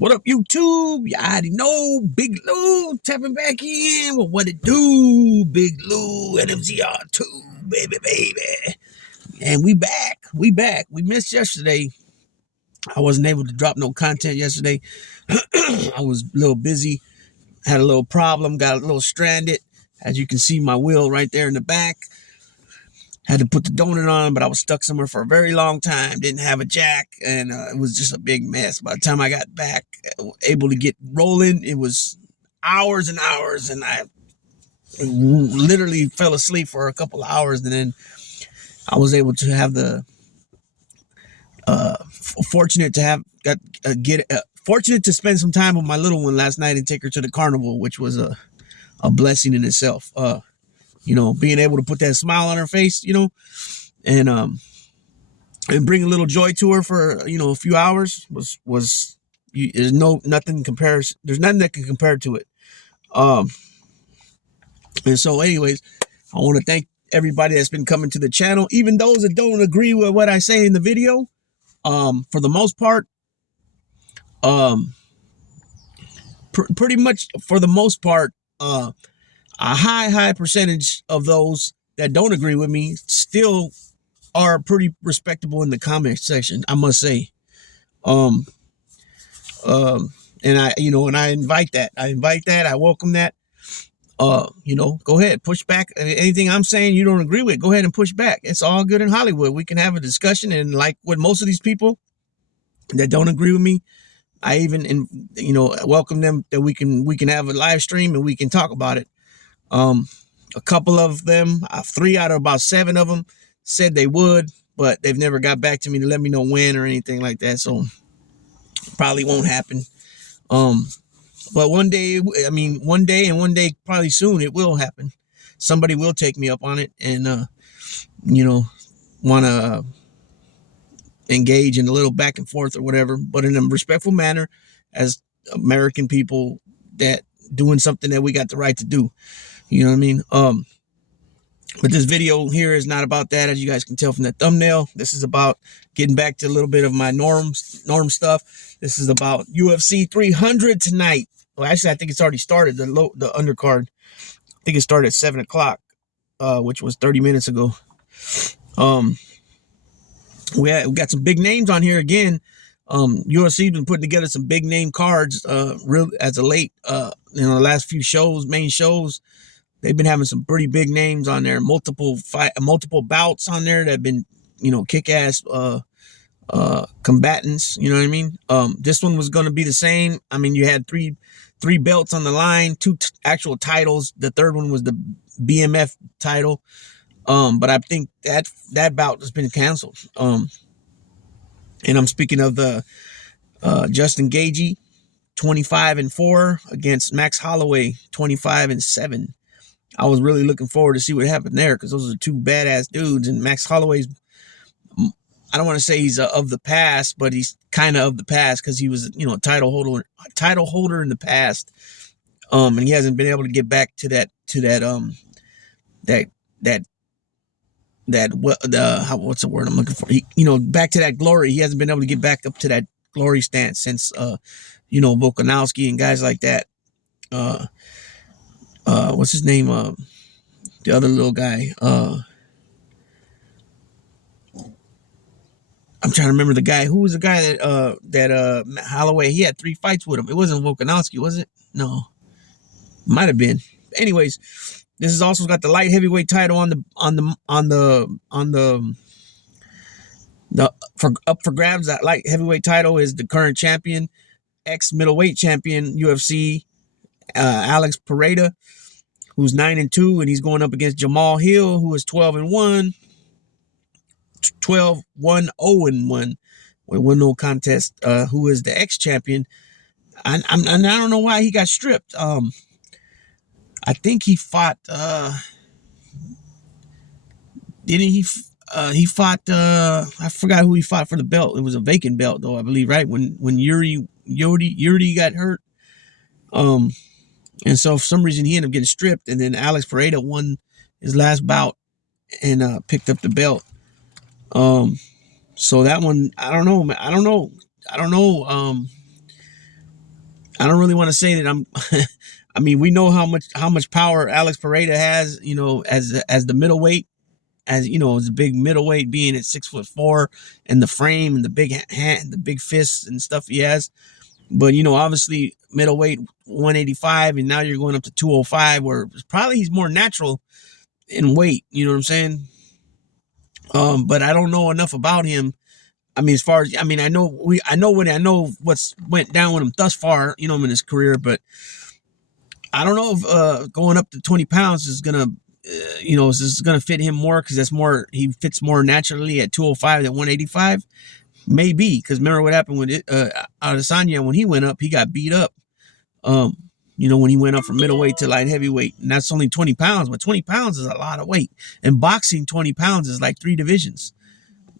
What up, YouTube? You already know, Big Lou tapping back in. Well, what it do, Big Lou, NMZR2, baby. And we back. We missed yesterday. I wasn't able to drop no content yesterday. I was a little busy, had a little problem, got a little stranded. As you can see, my wheel right there in the back. Had to put the donut on, but I was stuck somewhere for a very long time. Didn't have a jack, and it was just a big mess. By the time I got back, able to get rolling, it was hours and hours, and I literally fell asleep for a couple of hours, and then I was able to have the fortunate to spend some time with my little one last night and take her to the carnival, which was a blessing in itself. Being able to put that smile on her face, and bring a little joy to her for, a few hours there's nothing that can compare to it. And so anyways, I want to thank everybody that's been coming to the channel, even those that don't agree with what I say in the video. For the most part, pretty much for the most part, a high percentage of those that don't agree with me still are pretty respectable in the comment section, I must say. And I invite that. I welcome that. Go ahead, push back. Anything I'm saying you don't agree with, go ahead and push back. It's all good in Hollywood. We can have a discussion, and like with most of these people that don't agree with me, I even welcome them, that we can have a live stream and we can talk about it. A couple of them, 3 out of about 7 of them said they would, but they've never got back to me to let me know when or anything like that. So probably won't happen. But one day probably soon, it will happen. Somebody will take me up on it and, want to engage in a little back and forth or whatever, but in a respectful manner as American people that doing something that we got the right to do. You know what I mean? But this video here is not about that, as you guys can tell from the thumbnail. This is about getting back to a little bit of my norm stuff. This is about UFC 300 tonight. Well, actually, I think it's already started, the undercard. I think it started at 7 o'clock, which was 30 minutes ago. We got some big names on here again. UFC's been putting together some big name cards, as of late. The last few main shows, they've been having some pretty big names on there. Multiple bouts on there that have been, kick-ass combatants. You know what I mean? This one was going to be the same. I mean, you had three belts on the line, 2 actual titles. The third one was the BMF title. But I think that bout has been canceled. And I'm speaking of the Justin Gaethje, 25-4 against Max Holloway, 25-7. I was really looking forward to see what happened there, because those are 2 badass dudes. And Max Holloway's, I don't want to say he's of the past, but he's kind of the past, because he was, a title holder in the past. And he hasn't been able to get back to that what's the word I'm looking for? Back to that glory. He hasn't been able to get back up to that glory stance since, Volkanovski and guys like that. What's his name? The other little guy. I'm trying to remember the guy. Who was the guy that Holloway? He had 3 fights with him. It wasn't Volkanovski, was it? No, might have been. Anyways, this has also got the light heavyweight title up for grabs. That light heavyweight title is the current champion, ex-middleweight champion UFC, Alex Pereira, who's 9-2, and he's going up against Jamal Hill, who is 12-1, 12-1-0-1 with no contest. Who is the ex-champion? And I don't know why he got stripped. I think he fought. Didn't he? He fought. I forgot who he fought for the belt. It was a vacant belt, though, I believe, right? When Yuri got hurt. And so for some reason he ended up getting stripped, and then Alex Pereira won his last bout and picked up the belt. So that one, I don't know. I don't really want to say that I'm. I mean, we know how much power Alex Pereira has. You know, as the middleweight, as you know, as a big middleweight, being at 6'4", and the frame and the big hand, the big fists and stuff he has. But you know, obviously middleweight 185, and now you're going up to 205, where probably he's more natural in weight. You know what I'm saying? But I don't know enough about him. I mean, as far as I know what's went down with him thus far. You know, in his career, but I don't know if going up to 20 pounds is gonna, is this gonna fit him more because he fits more naturally at 205 than 185. Maybe because remember what happened with Adesanya when he went up, he got beat up. When he went up from middleweight to light heavyweight, and that's only 20 pounds, but 20 pounds is a lot of weight. In boxing, 20 pounds is like 3 divisions,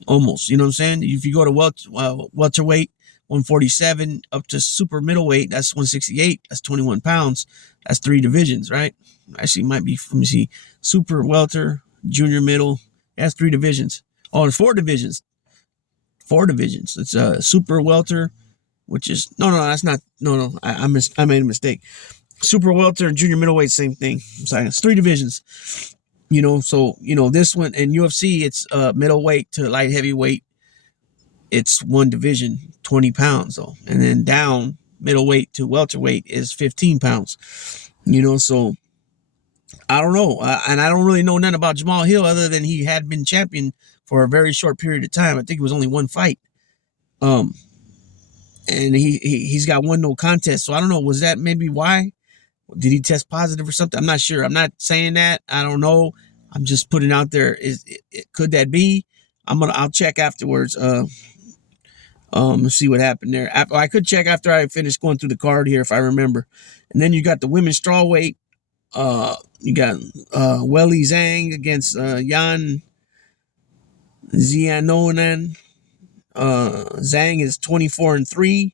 almost. You know what I'm saying? If you go to welterweight, 147 up to super middleweight, that's 168. That's 21 pounds. That's 3 divisions, right? Actually, it might be. Let me see. Super welter, junior middle. That's 3 divisions. Oh, it's 4 divisions. 4 divisions. It's super welter, which is no, that's not. No. I made a mistake. Super welter and junior middleweight, same thing. I'm sorry, it's 3 divisions. So this one in UFC, it's middleweight to light heavyweight. It's 1 division, 20 pounds though, and then down middleweight to welterweight is 15 pounds. So I don't know, and I don't really know nothing about Jamal Hill other than he had been champion for a very short period of time. I think it was only 1 fight. And he's got 1 no contest. So I don't know. Was that maybe why? Did he test positive or something? I'm not sure. I'm not saying that. I don't know. I'm just putting out there. Could that be? I'll check afterwards. See what happened there. I could check after I finish going through the card here if I remember. And then you got the women's strawweight. You got Weili Zhang against Yan Xiaonan. Zhang is 24-3,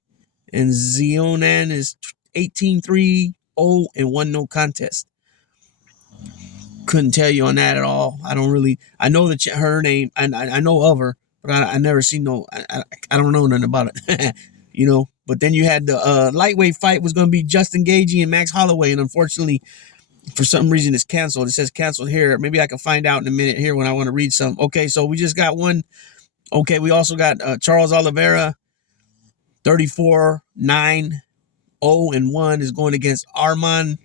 and Xiaonan is 18-3, 0 and 1 no contest. Couldn't tell you on that at all. I know her name, and I know of her, but I never seen I don't know nothing about it. But then you had the lightweight fight was going to be Justin Gaethje and Max Holloway, and unfortunately, for some reason, it's canceled. It says canceled here. Maybe I can find out in a minute here when I want to read some. Okay, so we just got one. Okay, we also got Charles Oliveira, 34-9, 0 and 1 is going against Arman.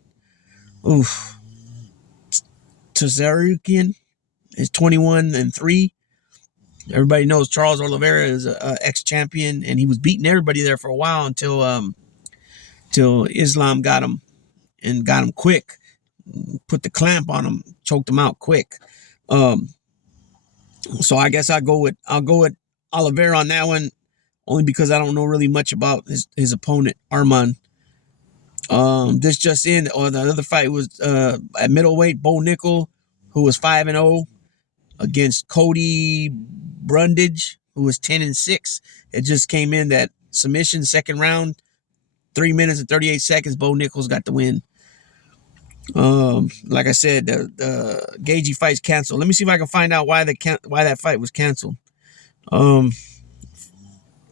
Tsarukyan is 21-3. Everybody knows Charles Oliveira is a ex-champion, and he was beating everybody there for a while until Islam got him and got him quick, put the clamp on him, choked him out quick. So I guess I'll go with Oliveira on that one, only because I don't know really much about his opponent, Arman. This just in, or the other fight was at middleweight, Bo Nickel, who was 5-0, against Cody Brundage, who was 10-6. It just came in that submission, second round, 3 minutes and 38 seconds. Bo Nickel's got the win. Like I said, the Gaethje fight's canceled. Let me see if I can find out why that fight was canceled. But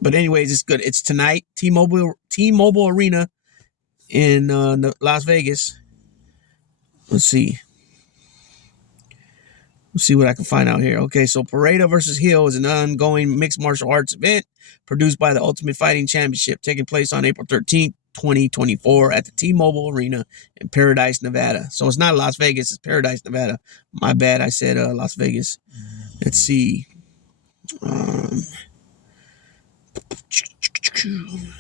anyways, it's good. It's tonight, T-Mobile Arena in Las Vegas. Let's see what I can find out here. Okay, so Pereira versus Hill is an ongoing mixed martial arts event produced by the Ultimate Fighting Championship, taking place on April 13th, 2024 at the T-Mobile Arena in Paradise, Nevada. So it's not Las Vegas, it's Paradise, Nevada. My bad, I said Las Vegas. Let's see.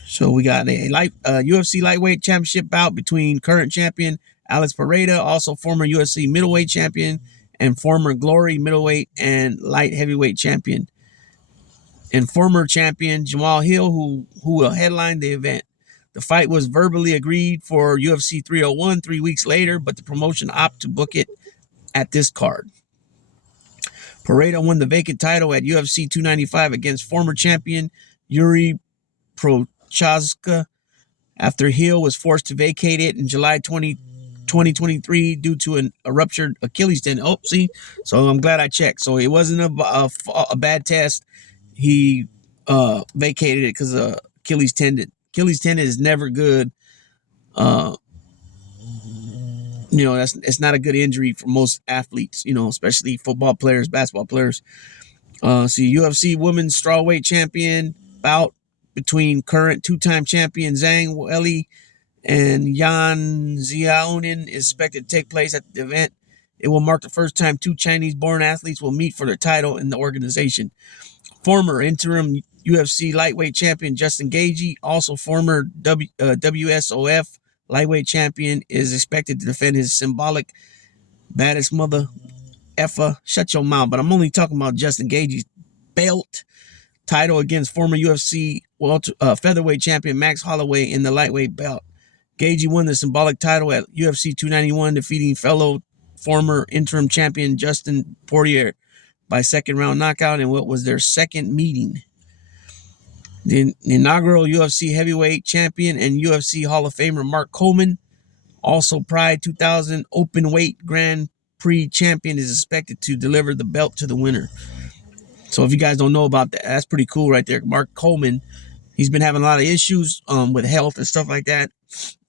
So we got a UFC lightweight championship bout between current champion Alex Pereira, also former UFC middleweight champion, and former Glory middleweight and light heavyweight champion, and former champion Jamal Hill, who will headline the event. The fight was verbally agreed for UFC 301 3 weeks later, but the promotion opted to book it at this card. Pereira won the vacant title at UFC 295 against former champion Yuri Prochazka after Hill was forced to vacate it in July 2023 due to a ruptured Achilles tendon. Oh, see? So I'm glad I checked. So it wasn't a bad test. He vacated it because of Achilles tendon. Achilles tendon is never good Uh, you know, it's not a good injury for most athletes, you know, especially football players, basketball players. See, UFC Women's Strawweight Champion bout between current two-time champion Zhang Weili and Yan Xiaonan is expected to take place at the event. It will mark the first time two Chinese-born athletes will meet for their title in the organization. Former interim UFC lightweight champion Justin Gaethje, also former WSOF lightweight champion, is expected to defend his Symbolic baddest mother effer. Shut your mouth. But I'm only talking about Justin Gaethje's belt title against former UFC featherweight champion Max Holloway in the lightweight belt. Gaethje won the Symbolic title at UFC 291, defeating fellow former interim champion Justin Poirier by second round knockout in what was their second meeting. The inaugural UFC heavyweight champion and UFC Hall of Famer Mark Coleman, also Pride 2000 open weight Grand Prix champion, is expected to deliver the belt to the winner. So if you guys don't know about that, that's pretty cool right there. Mark Coleman, he's been having a lot of issues with health and stuff like that.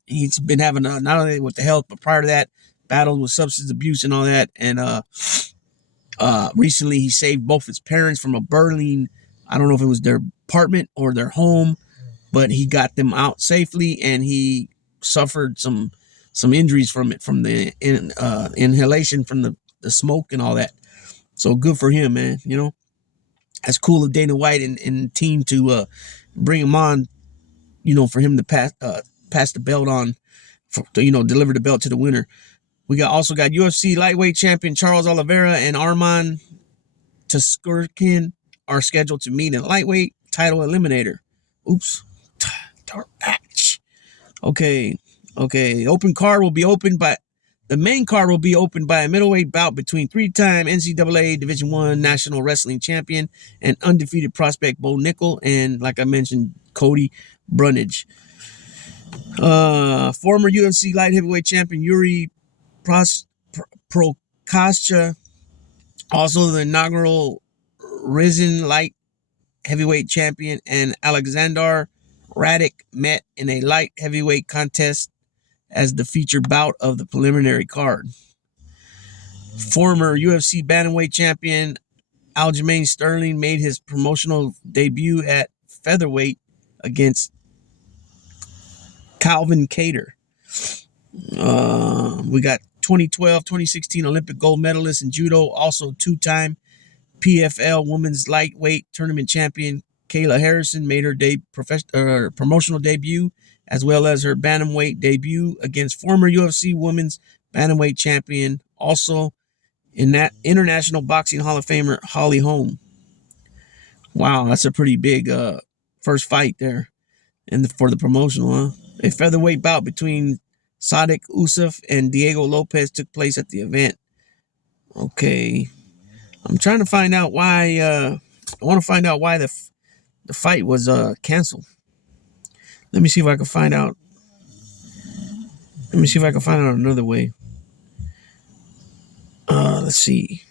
He's been having not only with the health, but prior to that, battled with substance abuse and all that. And recently he saved both his parents from a burning, I don't know if it was their apartment or their home, but he got them out safely, and he suffered some injuries from it, from the inhalation from the smoke and all that. So good for him, man. You know, that's cool of Dana White and team to bring him on, you know, for him to pass the belt on, to, you know, deliver the belt to the winner. We also got UFC lightweight champion Charles Oliveira and Arman Tsarukyan are scheduled to meet in lightweight title eliminator. Oops. Okay. Open card will be opened by the main card will be opened by a middleweight bout between three-time NCAA Division I National Wrestling Champion and undefeated prospect Bo Nickel and, like I mentioned, Cody Brunage. Former UFC light heavyweight champion Yuri Prokaska, also the inaugural Risen light heavyweight champion, and Alexander Radic met in a light heavyweight contest as the featured bout of the preliminary card. Former UFC bantamweight champion Aljamain Sterling made his promotional debut at featherweight against Calvin Kattar. We got 2012, 2016 Olympic gold medalist in judo, also two-time PFL women's lightweight tournament champion Kayla Harrison made her promotional debut, as well as her bantamweight debut against former UFC women's bantamweight champion, also in that International Boxing Hall of Famer Holly Holm. Wow, that's a pretty big first fight there, and for the promotional, huh? A featherweight bout between Sadiq Usuf and Diego Lopez took place at the event. Okay, I'm trying to find out why. I want to find out why the fight was canceled. Let me see if I can find out. Let me see if I can find out another way. Let's see.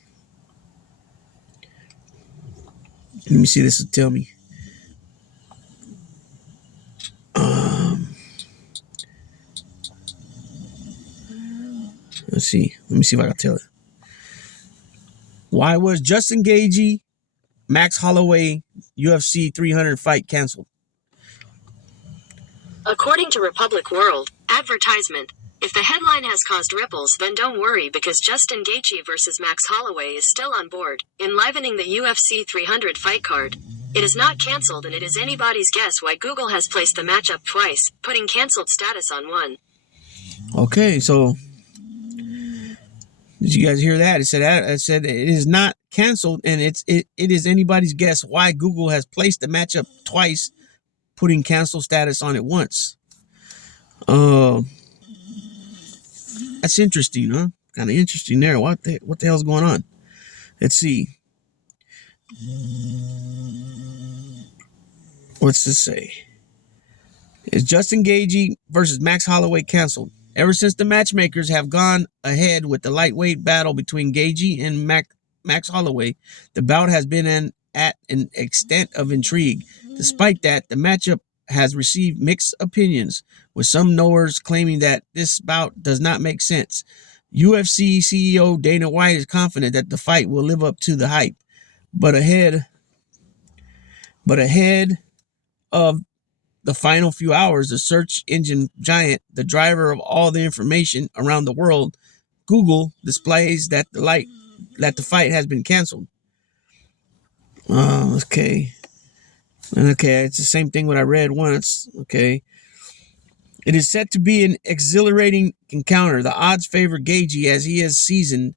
Let me see. This will tell me. Let's see. Let me see if I can tell it. Why was Justin Gaethje, Max Holloway UFC 300 fight canceled? According to Republic World, advertisement. If the headline has caused ripples, then don't worry, because Justin Gaethje versus Max Holloway is still on board, enlivening the UFC 300 fight card. It is not canceled, and it is anybody's guess why Google has placed the matchup twice, putting canceled status on one. Okay, so did you guys hear that? It said it is not canceled, and it is anybody's guess why Google has placed the matchup twice, putting cancel status on it once. That's interesting, huh? Kind of interesting there. What the hell's going on? Let's see. What's this say? Is Justin Gaethje versus Max Holloway canceled? Ever since the matchmakers have gone ahead with the lightweight battle between Gaethje and Max Holloway, the bout has been at an extent of intrigue. Despite that, the matchup has received mixed opinions, with some knowers claiming that this bout does not make sense. UFC CEO Dana White is confident that the fight will live up to the hype, but ahead of the final few hours, the search engine giant, the driver of all the information around the world, Google, displays that the fight has been canceled. Okay, it's the same thing what I read once. Okay. It is set to be an exhilarating encounter. The odds favor Gaethje as he is seasoned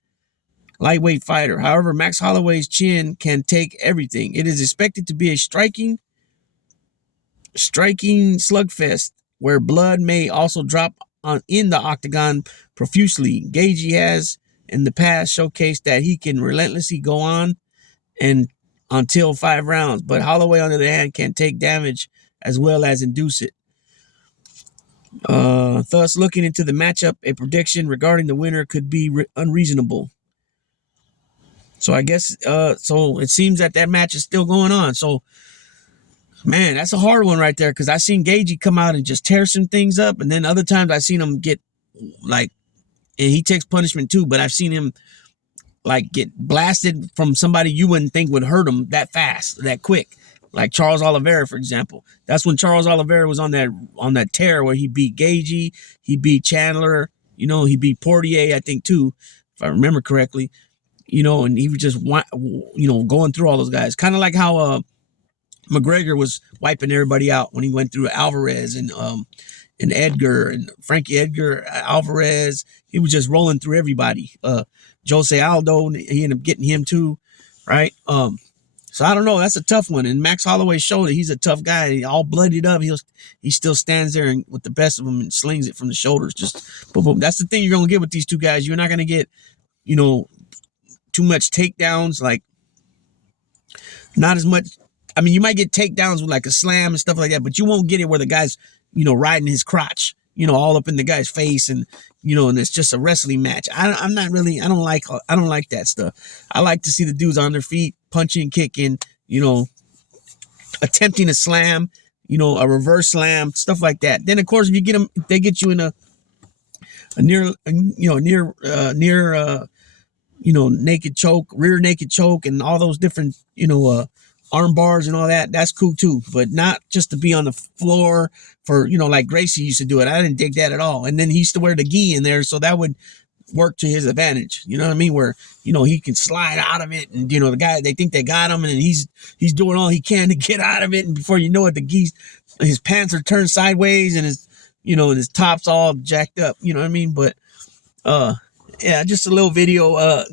lightweight fighter. However, Max Holloway's chin can take everything. It is expected to be a striking slugfest where blood may also drop in the octagon profusely. Gaethje has in the past showcased that he can relentlessly go on and until 5 rounds, but Holloway, on the other hand, can take damage as well as induce it. Thus, looking into the matchup, a prediction regarding the winner could be unreasonable. So I guess, so it seems that match is still going on. So, man, that's a hard one right there, because I seen Gaethje come out and just tear some things up, and then other times I seen him get, like, and he takes punishment too, but I've seen him like get blasted from somebody you wouldn't think would hurt him that fast, that quick. Like Charles Oliveira, for example. That's when Charles Oliveira was on that tear where he beat Gaethje, he beat Chandler, he beat Portier, I think too, if I remember correctly. And he was just going through all those guys. Kind of like how McGregor was wiping everybody out when he went through Alvarez and Edgar and Frankie Edgar, Alvarez. He was just rolling through everybody. Jose Aldo, he ended up getting him too, right? So I don't know. That's a tough one. And Max Holloway showed that he's a tough guy. He all bloodied up. He still stands there and with the best of them and slings it from the shoulders. Just boom, boom. That's the thing you're gonna get with these two guys. You're not gonna get, too much takedowns. Like not as much. I mean, you might get takedowns with like a slam and stuff like that, but you won't get it where the guy's, riding his crotch, all up in the guy's face and, and it's just a wrestling match. I don't like that stuff. I like to see the dudes on their feet, punching, kicking, attempting a slam, a reverse slam, stuff like that. Then of course, if you get them, if they get you in a near naked choke, rear naked choke, and all those different, arm bars and all that, that's cool too, but not just to be on the floor for, like Gracie used to do it. I didn't dig that at all. And then he used to wear the gi in there, so that would work to his advantage. You know what I mean? Where, he can slide out of it, and, the guy, they think they got him, and he's doing all he can to get out of it, and before you know it, his pants are turned sideways, and his, and his top's all jacked up. You know what I mean? But, yeah, just a little video, a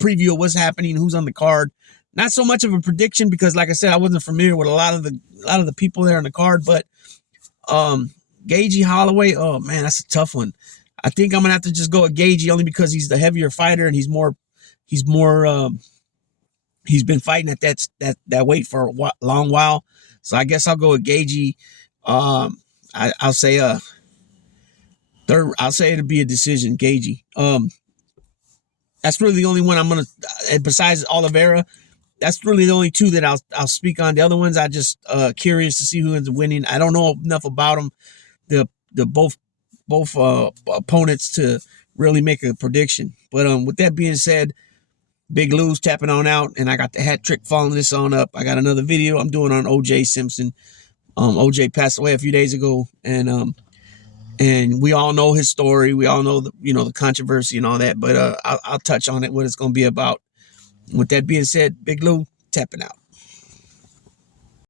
preview of what's happening, who's on the card. Not so much of a prediction because, like I said, I wasn't familiar with a lot of the people there on the card. But Gaethje, Holloway, oh man, that's a tough one. I think I'm gonna have to just go with Gaethje only because he's the heavier fighter and he's been fighting at that weight for a long while. So I guess I'll go with Gaethje. I'll say third. I'll say it'll be a decision, Gaethje. That's really the only one I'm gonna. Besides Oliveira, that's really the only two that I'll speak on. The other ones, I just curious to see who ends up winning. I don't know enough about them, the both opponents to really make a prediction. But with that being said, Big Lou's tapping on out, and I got the hat trick following this on up. I got another video I'm doing on O.J. Simpson. O.J. passed away a few days ago, and we all know his story. We all know the controversy and all that. But I'll touch on it, what it's going to be about. With that being said, Big Lou tapping out.